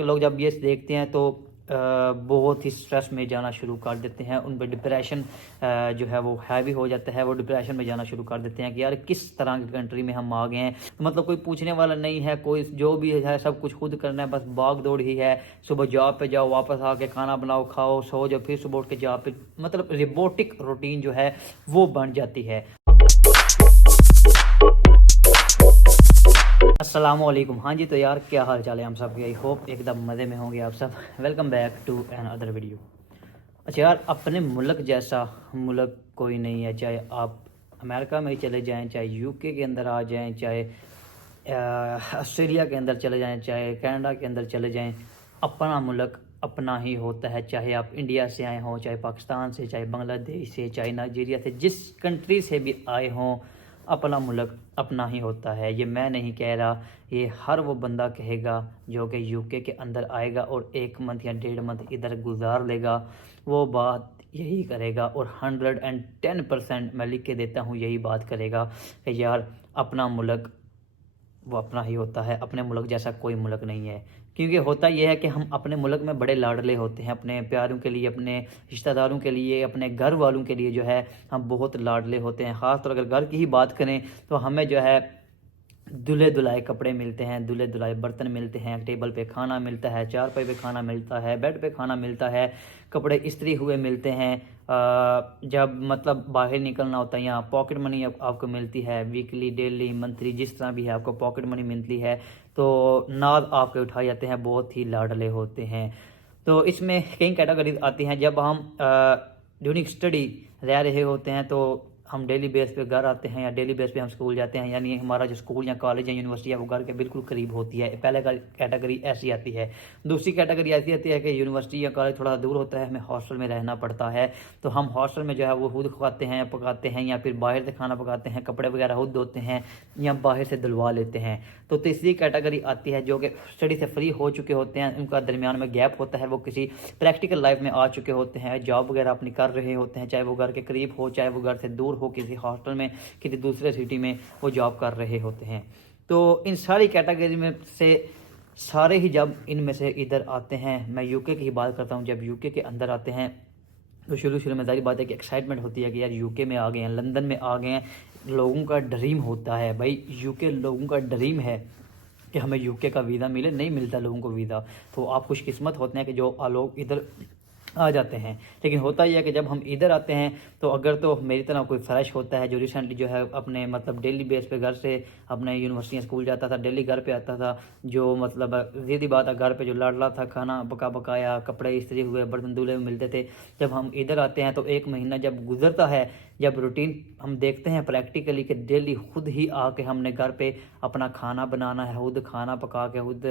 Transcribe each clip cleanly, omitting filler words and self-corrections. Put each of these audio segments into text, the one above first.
लोग जब ये देखते हैं तो बहुत ही स्ट्रेस में जाना शुरू कर देते हैं, उन पर डिप्रेशन जो है वो हैवी हो जाता है। वो डिप्रेशन में जाना शुरू कर देते हैं कि यार किस तरह की कंट्री में हम आ गए हैं। तो मतलब कोई पूछने वाला नहीं है, कोई जो भी है सब कुछ खुद करना है, बस भाग दौड़ ही है। सुबह जॉब पे जाओ, वापस आके खाना बनाओ, खाओ, सो जाओ, फिर सुबह उठ के जॉब पे, मतलब रोबोटिक रूटीन जो है वो बन जाती है। अस्सलामुअलैकुम। हाँ जी, तो यार क्या हाल चाल है हम सब के? आई होप एकदम मज़े में होंगे आप सब। Welcome back to another video. अच्छा यार, अपने मुल्क जैसा मुल्क कोई नहीं है। चाहे आप अमेरिका में ही चले जाएं, चाहे यूके के अंदर आ जाएं, चाहे ऑस्ट्रेलिया के अंदर चले जाएं, चाहे कनाडा के अंदर चले जाएं, अपना मुल्क अपना ही होता है। चाहे आप इंडिया से आए हों, चाहे पाकिस्तान से, चाहे बांग्लादेश से, चाहे नाइजीरिया से, जिस कंट्री से भी आए हों, अपना मुल्क अपना ही होता है। ये मैं नहीं कह रहा, ये हर वो बंदा कहेगा जो कि यूके के अंदर आएगा और 1 मंथ या 1.5 मंथ इधर गुजार लेगा। वो बात यही करेगा और 110% मैं लिख के देता हूँ, यही बात करेगा कि यार अपना मुल्क वो अपना ही होता है। अपने मुल्क जैसा कोई मुल्क नहीं है। क्योंकि होता यह है कि हम अपने मुल्क में बड़े लाडले होते हैं, अपने प्यारों के लिए, अपने रिश्तेदारों के लिए, अपने घर वालों के लिए जो है हम बहुत लाडले होते हैं। ख़ासतौर अगर घर की ही बात करें तो हमें जो है दुल्हे दुल्हाए कपड़े मिलते हैं, दुल्हे दुल्हाए बर्तन मिलते हैं, टेबल पे खाना मिलता है, चारपाई पे खाना मिलता है, बेड पे खाना मिलता है, कपड़े इस्त्री हुए मिलते हैं। जब मतलब बाहर निकलना होता है, यहाँ पॉकेट मनी आपको मिलती है, वीकली, डेली, मंथली, जिस तरह भी है आपको पॉकेट मनी मिलती है। तो नाज आपके उठाए जाते हैं, बहुत ही लाडले होते हैं। तो इसमें कई कैटेगरी आती हैं। जब हम ड्यूरिंग स्टडी रह रहे होते हैं तो हम डेली बेस पे घर आते हैं या डेली बेस पे हम स्कूल जाते हैं, यानी हमारा जो स्कूल या कॉलेज या यूनिवर्सिटी है वो घर के बिल्कुल करीब होती है। पहले कैटेगरी ऐसी आती है। दूसरी कैटेगरी ऐसी आती है कि यूनिवर्सिटी या कॉलेज थोड़ा दूर होता है, हमें हॉस्टल में रहना पड़ता है। तो हम हॉस्टल में जो है वो खुद खाते हैं, पकाते हैं, या फिर बाहर से खाना पकाते हैं, कपड़े वगैरह खुद धोते हैं या बाहर से धुलवा लेते हैं। तो तीसरी कैटेगरी आती है जो कि स्टडी से फ्री हो चुके होते हैं, उनका दरमियान में गैप होता है, वो किसी प्रैक्टिकल लाइफ में आ चुके होते हैं, जॉब वगैरह अपनी कर रहे होते हैं, चाहे वो घर के करीब हो, चाहे वो घर से दूर हो, किसी हॉस्टल में, किसी दूसरे सिटी में वो जॉब कर रहे होते हैं। तो इन सारी कैटेगरी में से सारे ही जब इनमें से इधर आते हैं, मैं यूके की ही बात करता हूँ, जब यूके के अंदर आते हैं तो शुरू में सारी बात है कि एक्साइटमेंट होती है कि यार यूके में आ गए हैं, लंदन में आ गए हैं। लोगों का ड्रीम होता है भाई, यूके लोगों का ड्रीम है कि हमें यूके का वीज़ा मिले। नहीं मिलता लोगों को वीज़ा, तो आप खुशकिस्मत होते हैं कि जो लोग इधर आ जाते हैं। लेकिन होता यह है कि जब हम इधर आते हैं तो अगर तो मेरी तरह कोई फ्रेश होता है जो रिसेंटली जो है अपने मतलब डेली बेस पे घर से अपने यूनिवर्सिटी स्कूल जाता था, डेली घर पे आता था, जो मतलब सीधी बात है घर पे जो लाडला था, खाना पकाया, कपड़े इस्त्री हुए, बर्तन धुले हुए मिलते थे। जब हम इधर आते हैं तो 1 महीना जब गुजरता है, जब रूटीन हम देखते हैं प्रैक्टिकली कि डेली खुद ही आके हमने घर पे अपना खाना बनाना है, खुद खाना पका के, खुद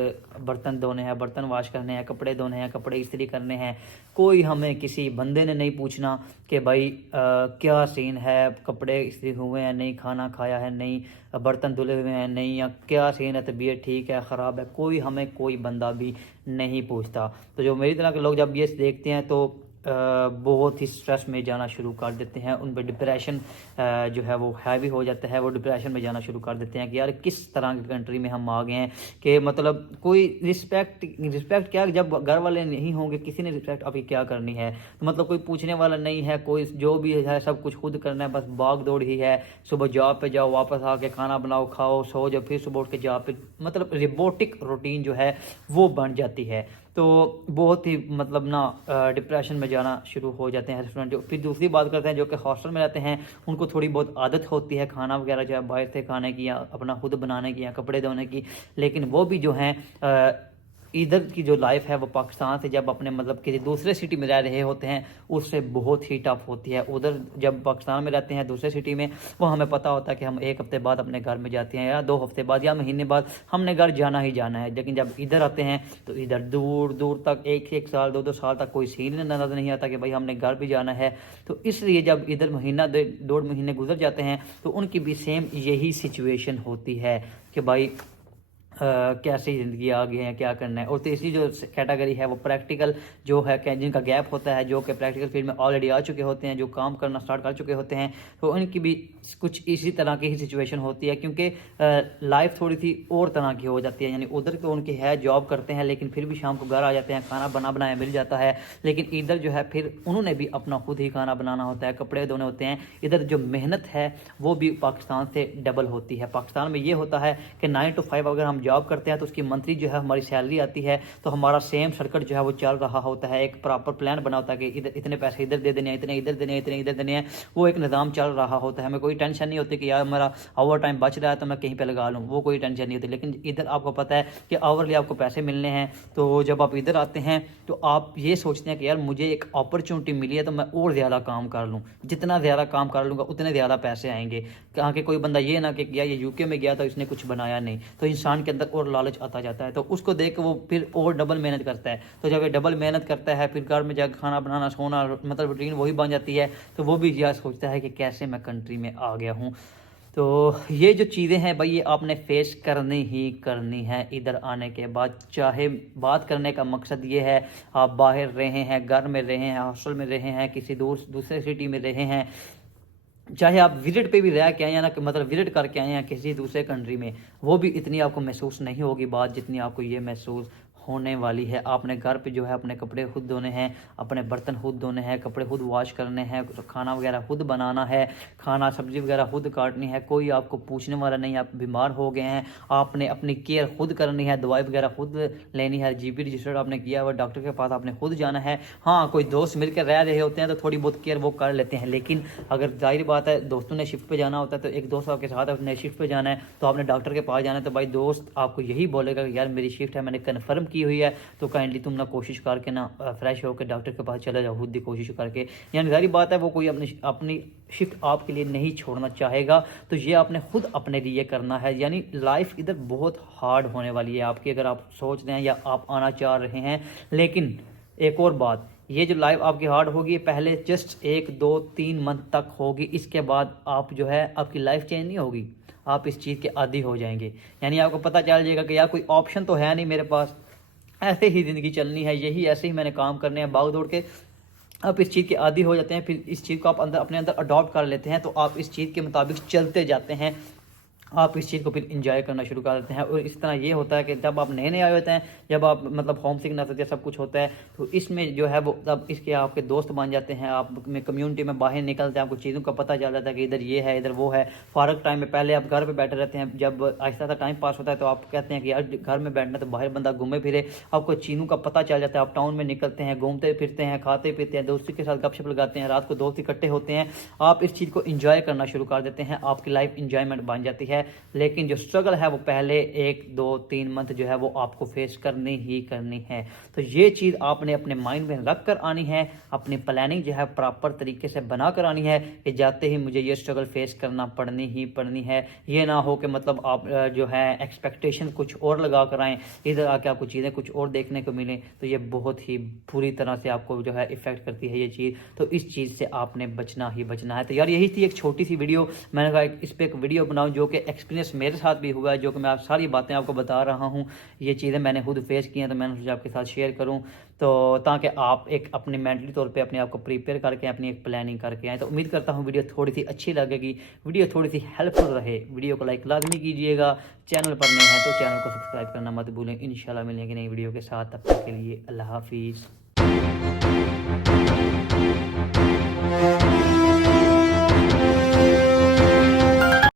बर्तन धोने हैं, बर्तन वॉश करने हैं, कपड़े धोने हैं, कपड़े इस्त्री करने हैं। कोई हमें किसी बंदे ने नहीं पूछना कि भाई क्या सीन है, कपड़े इस्त्री हुए हैं नहीं, खाना खाया है नहीं, बर्तन धुले हुए हैं नहीं, या क्या सीन है, तबीयत ठीक है, ख़राब है, कोई हमें कोई बंदा भी नहीं पूछता। तो जो मेरी तरह के लोग जब ये देखते हैं तो बहुत ही स्ट्रेस में जाना शुरू कर देते हैं, उन पर डिप्रेशन जो है वो हैवी हो जाता है। वो डिप्रेशन में जाना शुरू कर देते हैं कि यार किस तरह की कंट्री में हम आ गए हैं कि मतलब कोई रिस्पेक्ट क्या, जब घर वाले नहीं होंगे, किसी ने रिस्पेक्ट आपकी क्या करनी है। तो मतलब कोई पूछने वाला नहीं है, कोई जो भी है सब कुछ खुद करना है, बस भाग दौड़ ही है। सुबह जॉब पे जाओ, वापस आके खाना बनाओ, खाओ, सो जाओ, फिर सुबह उठ के जॉब पे, मतलब रोबोटिक रूटीन जो है वो बन जाती है। तो बहुत ही मतलब ना डिप्रेशन में जाना शुरू हो जाते हैं रेस्टोरेंट जो। फिर दूसरी बात करते हैं जो कि हॉस्टल में रहते हैं, उनको थोड़ी बहुत आदत होती है खाना वगैरह जो है बाहर से खाने की, या अपना खुद बनाने की, या कपड़े धोने की। लेकिन वो भी जो हैं इधर की जो लाइफ है वो पाकिस्तान से जब अपने मतलब किसी दूसरे सिटी में रह रहे होते हैं उससे बहुत ही टफ होती है। उधर जब पाकिस्तान में रहते हैं दूसरे सिटी में, वो हमें पता होता है कि हम 1 हफ्ते बाद अपने घर में जाते हैं, या 2 हफ्ते बाद, या महीने बाद हमने घर जाना ही जाना है। लेकिन जब इधर आते हैं तो इधर दूर दूर तक 1 साल 2 साल तक कोई सीन नजर नहीं आता कि भाई हमने घर भी जाना है। तो इसलिए जब इधर महीना 1.5 महीने गुजर जाते हैं तो उनकी भी सेम यही सिचुएशन होती है कि भाई कैसी ज़िंदगी आ गई है, क्या करना है। और तीसरी जो कैटेगरी है वो प्रैक्टिकल जो है, जिनका गैप होता है, जो कि प्रैक्टिकल फील्ड में ऑलरेडी आ चुके होते हैं, जो काम करना स्टार्ट कर चुके होते हैं, तो उनकी भी कुछ इसी तरह की ही सिचुएशन होती है, क्योंकि लाइफ थोड़ी सी और तरह की हो जाती है। यानी उधर तो उनकी है, जॉब करते हैं, लेकिन फिर भी शाम को घर आ जाते हैं, खाना बना बनाया मिल जाता है। लेकिन इधर जो है फिर उन्होंने भी अपना खुद ही खाना बनाना होता है, कपड़े धोने होते हैं। इधर जो मेहनत है वो भी पाकिस्तान से डबल होती है। पाकिस्तान में ये होता है कि 9 to 5 अगर हम जॉब करते हैं तो उसकी मंथली जो है हमारी सैलरी आती है, तो हमारा सेम सर्किट जो है वो चल रहा होता है, एक प्रॉपर प्लान बना होता है कि इधर इतने पैसे इधर दे देने हैं, इतने इधर देने हैं, इतने इधर देने हैं। वो एक निज़ाम चल रहा होता है, हमें कोई टेंशन नहीं होती कि यार हमारा ओवर टाइम बच रहा है तो मैं कहीं पे लगा लूँ, वो कोई टेंशन नहीं होती। लेकिन इधर आपको पता है कि आवरली आपको पैसे मिलने हैं, तो जब आप इधर आते हैं तो आप ये सोचते हैं कि यार मुझे एक अपॉर्चुनिटी मिली है तो मैं और ज़्यादा काम कर लूँ, जितना ज़्यादा काम कर लूँगा उतने ज़्यादा पैसे आएंगे। कहाँ के कोई बंदा ये ना कि यार ये यूके में गया तो इसने कुछ बनाया नहीं, तो इंसान के अंदर और लालच आता जाता है, तो उसको देख के वो फिर और डबल मेहनत करता है। तो जब ये डबल मेहनत करता है फिर घर में जाकर खाना बनाना, सोना, मतलब रूटीन वही बन जाती है, तो वो भी यह सोचता है कि कैसे मैं कंट्री में आ गया हूँ। तो ये जो चीज़ें हैं भाई, ये आपने फेस करनी ही करनी है इधर आने के बाद। चाहे बात करने का मकसद ये है, आप बाहर रहे हैं, घर में रहे हैं, हॉस्टल में रहे हैं, किसी दूसरे सिटी में रहे हैं, चाहे आप विजिट पे भी रह के आए हैं ना, मतलब विजिट करके आए हैं किसी दूसरे कंट्री में, वो भी इतनी आपको महसूस नहीं होगी बात जितनी आपको ये महसूस होने वाली है। आपने घर पे जो है अपने कपड़े खुद धोने हैं, अपने बर्तन खुद धोने हैं, कपड़े खुद वॉश करने हैं, खाना वगैरह खुद बनाना है, खाना सब्जी वगैरह खुद काटनी है, कोई आपको पूछने वाला नहीं। आप बीमार हो गए हैं, आपने अपनी केयर खुद करनी है, दवाई वगैरह खुद लेनी है, जीपी रजिस्टर्ड आपने किया हुआ, डॉक्टर के पास आपने खुद जाना है। हाँ, कोई दोस्त मिलकर रह रहे होते हैं तो थोड़ी बहुत केयर वो कर लेते हैं, लेकिन अगर जाहिर बात है दोस्तों ने शिफ्ट पे जाना होता है, तो एक दोस्त आपके साथ अपने शिफ्ट पे जाना है, तो आपने डॉक्टर के पास जाना है, तो भाई दोस्त आपको यही बोलेगा कि यार मेरी शिफ्ट है, मैंने कन्फर्म की हुई है, तो काइंडली तुम ना कोशिश करके ना फ्रेश होकर डॉक्टर के पास चले जाओ, खुद ही कोशिश करके। यानी सारी बात है, वो कोई अपनी शिफ्ट आपके लिए नहीं छोड़ना चाहेगा, तो ये आपने खुद अपने लिए करना है। यानी लाइफ इधर बहुत हार्ड होने वाली है आपकी, अगर आप सोच रहे हैं या आप आना चाह रहे हैं। लेकिन एक और बात, ये जो लाइफ आपकी हार्ड होगी पहले जस्ट 1-2-3 मंथ तक होगी, इसके बाद आप जो है आपकी लाइफ चेंज नहीं होगी, आप इस चीज़ के आदी हो जाएंगे। यानी आपको पता चल जाएगा कि यार कोई ऑप्शन तो है नहीं मेरे पास, ऐसे ही ज़िंदगी चलनी है, यही ऐसे ही मैंने काम करने हैं भाग दौड़ के। आप इस चीज़ के आदी हो जाते हैं, फिर इस चीज़ को आप अपने अंदर अडॉप्ट कर लेते हैं, तो आप इस चीज़ के मुताबिक चलते जाते हैं, आप इस चीज़ को फिर इंजॉय करना शुरू कर देते हैं। और इस तरह ये होता है कि जब आप नए नए आए होते हैं, जब आप मतलब होम सिकनेस होती है, सब कुछ होता है, तो इसमें जो है वो तब इसके आपके दोस्त बन जाते हैं, आप में कम्युनिटी में बाहर निकलते हैं, आपको चीज़ों का पता चल जाता है कि इधर ये है, इधर वो है। फारग टाइम में पहले आप घर पर बैठे रहते हैं, जब आहिस्ता आहिस्ता टाइम पास होता है तो आप कहते हैं कि यार घर में बैठना, तो बाहर बंदा घूमे फिरे, आपको चीज़ों का पता चल जाता है, आप टाउन में निकलते हैं, घूमते फिरते हैं, खाते पीते हैं, दोस्तों के साथ गपशप लगाते हैं, रात को दोस्त इकट्ठे होते हैं, आप इस चीज़ को इंजॉय करना शुरू कर देते हैं, आपकी लाइफ इंजॉयमेंट बन जाती है। लेकिन जो स्ट्रगल है वो पहले 1-2-3 मंथ जो है वो आपको फेस करनी ही करनी है। तो ये चीज़ आपने अपने माइंड में रख कर आनी है, अपनी प्लानिंग जो है प्रॉपर तरीके से बना कर आनी है कि जाते ही मुझे ये स्ट्रगल फेस करना पड़नी ही पड़नी है। ये ना हो कि मतलब आप जो है एक्सपेक्टेशन कुछ और लगा कर आएँ, इधर आके आपको चीज़ें कुछ और देखने को मिलें, तो ये बहुत ही बुरी तरह से आपको जो है इफ़ेक्ट करती है ये चीज़। तो इस चीज़ से आपने बचना ही बचना है। तो यार यही थी एक छोटी सी वीडियो, मैंने कहा इस पर एक वीडियो बनाऊँ जो कि एक्सपीरियंस मेरे साथ भी हुआ है, जो कि मैं आप सारी बातें आपको बता रहा हूँ, ये चीज़ें मैंने खुद फेस की हैं, तो मैंने सोचा आपके साथ शेयर करूँ, तो ताकि आप एक अपने मेंटली तौर पे अपने आप को प्रिपेयर करके अपनी एक प्लानिंग करके आएँ। तो उम्मीद करता हूँ वीडियो थोड़ी सी अच्छी लगेगी, वीडियो थोड़ी सी हेल्पफुल रहे। वीडियो को लाइक लाजमी कीजिएगा, चैनल पर नए हैं तो चैनल को सब्सक्राइब करना मत भूलें। इंशाल्लाह मिलेंगे नई वीडियो के साथ, तब तक के लिए अल्लाह हाफिज़।